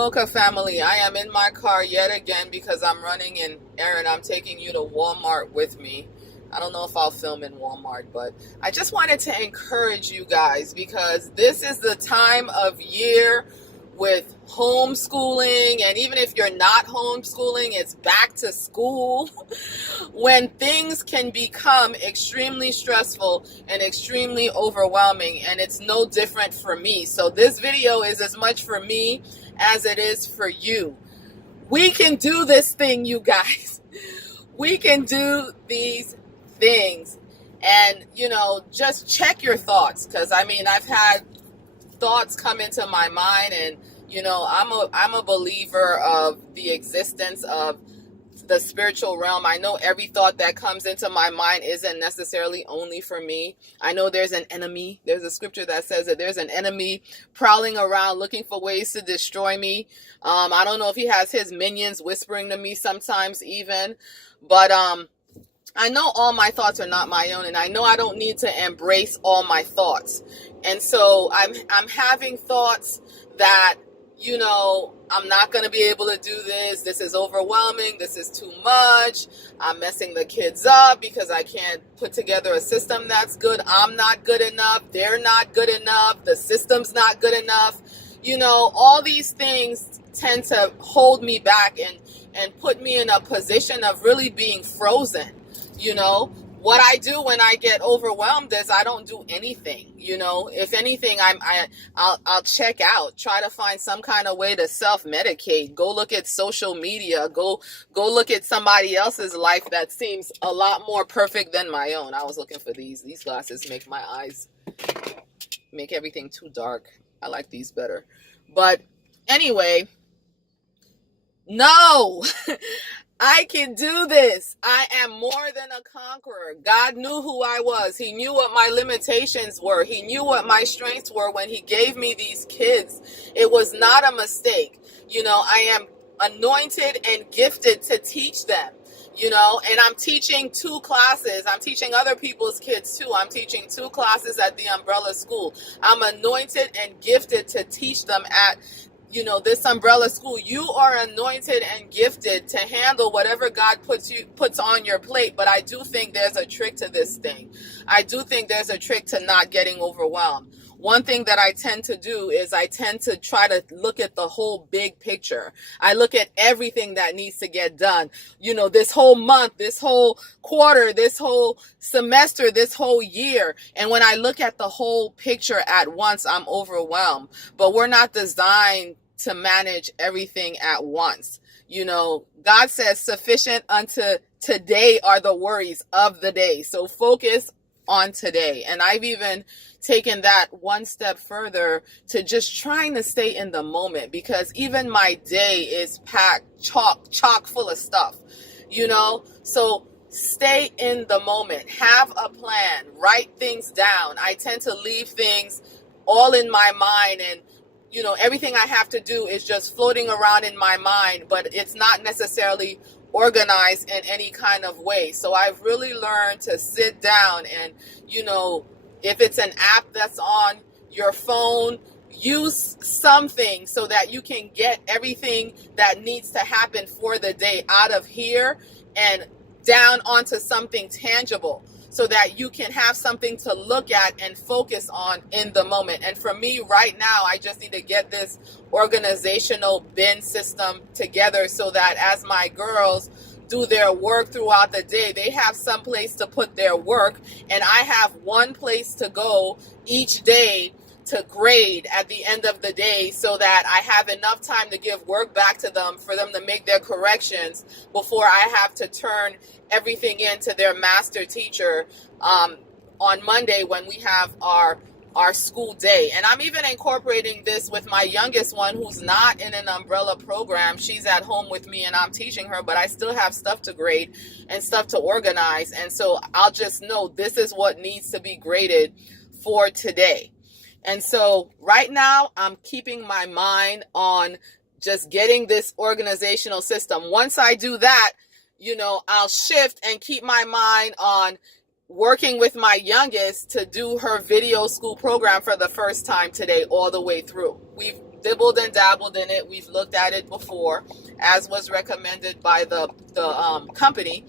Mocha family, I am in my car yet again because I'm running an errand. I'm taking you to Walmart with me. I don't know if I'll film in Walmart, but I just wanted to encourage you guys because this is the time of year with homeschooling, and even if you're not homeschooling, it's back to school when things can become extremely stressful and extremely overwhelming, and it's no different for me. So this video is as much for me as it is for you. We can do this thing, you guys. We can do these things. And just check your thoughts, because I've had thoughts come into my mind, and I'm a believer of the existence of the spiritual realm. I know every thought that comes into my mind isn't necessarily only for me. I know there's an enemy. There's a scripture that says that there's an enemy prowling around looking for ways to destroy me. I don't know if he has his minions whispering to me sometimes even, but I know all my thoughts are not my own, and I know I don't need to embrace all my thoughts. And so I'm having thoughts that, I'm not going to be able to do this. This is overwhelming. This is too much. I'm messing the kids up because I can't put together a system that's good. I'm not good enough. They're not good enough. The system's not good enough. All these things tend to hold me back and put me in a position of really being frozen. What I do when I get overwhelmed is I don't do anything. If anything, I'll check out, try to find some kind of way to self-medicate, go look at social media, go look at somebody else's life that seems a lot more perfect than my own. I was looking for these glasses make my eyes, make everything too dark. I like these better. But anyway, no. I can do this. I am more than a conqueror. God knew who I was. He knew what my limitations were. He knew what my strengths were when he gave me these kids. It was not a mistake. I am anointed and gifted to teach them, and I'm teaching 2 classes. I'm teaching other people's kids too. I'm teaching 2 classes at the Umbrella School. I'm anointed and gifted to teach them at this umbrella school. You are anointed and gifted to handle whatever God puts on your plate. But I do think there's a trick to this thing. I do think there's a trick to not getting overwhelmed. One thing that I tend to do is I tend to try to look at the whole big picture. I look at everything that needs to get done. This whole month, this whole quarter, this whole semester, this whole year. And when I look at the whole picture at once, I'm overwhelmed. But we're not designed to manage everything at once. God says sufficient unto today are the worries of the day. So focus on today. And I've even taken that one step further to just trying to stay in the moment, because even my day is packed chock full of stuff, so stay in the moment, have a plan, write things down. I tend to leave things all in my mind, and everything I have to do is just floating around in my mind, but it's not necessarily organized in any kind of way. So I've really learned to sit down and, if it's an app that's on your phone, use something so that you can get everything that needs to happen for the day out of here and down onto something tangible, so that you can have something to look at and focus on in the moment. And for me right now, I just need to get this organizational bin system together so that as my girls do their work throughout the day, they have some place to put their work, and I have one place to go each day to grade at the end of the day, so that I have enough time to give work back to them for them to make their corrections before I have to turn everything in to their master teacher on Monday when we have our school day. And I'm even incorporating this with my youngest one, who's not in an umbrella program. She's at home with me and I'm teaching her, but I still have stuff to grade and stuff to organize. And so I'll just know this is what needs to be graded for today. And so right now I'm keeping my mind on just getting this organizational system. Once I do that, I'll shift and keep my mind on working with my youngest to do her video school program for the first time today all the way through. dibbled and dabbled in it. We've looked at it before, as was recommended by the company.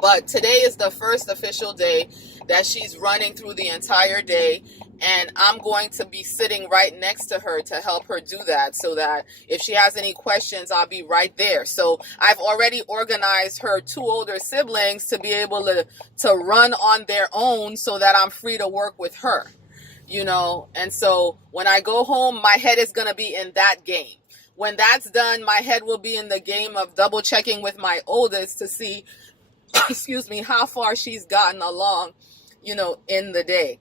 But today is the first official day that she's running through the entire day. And I'm going to be sitting right next to her to help her do that, so that if she has any questions, I'll be right there. So I've already organized her two older siblings to be able to run on their own, so that I'm free to work with her. And so when I go home, my head is going to be in that game. When that's done, my head will be in the game of double checking with my oldest to see, excuse me, how far she's gotten along, in the day.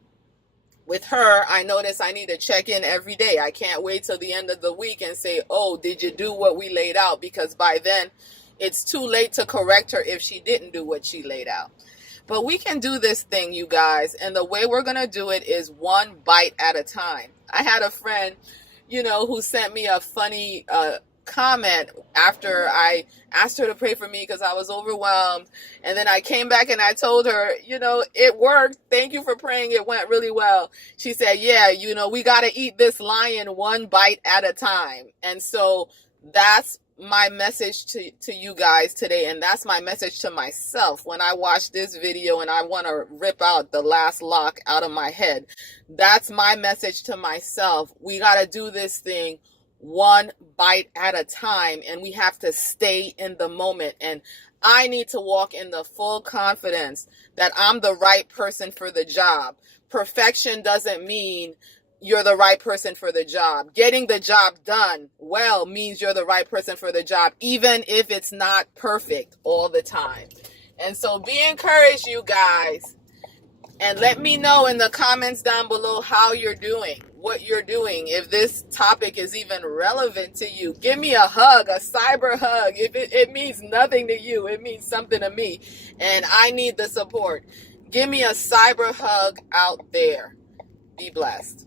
With her, I notice I need to check in every day. I can't wait till the end of the week and say, oh, did you do what we laid out? Because by then it's too late to correct her if she didn't do what she laid out. But we can do this thing, you guys. And the way we're going to do it is one bite at a time. I had a friend, who sent me a funny comment after I asked her to pray for me because I was overwhelmed. And then I came back and I told her, it worked. Thank you for praying. It went really well. She said, yeah, we got to eat this lion one bite at a time. And so that's my message to you guys today. And that's my message to myself when I watch this video and I want to rip out the last lock out of my head. That's my message to myself. We got to do this thing one bite at a time, and we have to stay in the moment. And I need to walk in the full confidence that I'm the right person for the job. Perfection doesn't mean you're the right person for the job. Getting the job done well means you're the right person for the job, even if it's not perfect all the time. And so be encouraged, you guys. And let me know in the comments down below how you're doing, what you're doing. If this topic is even relevant to you, give me a hug, a cyber hug. If it means nothing to you, it means something to me. And I need the support. Give me a cyber hug out there. Be blessed.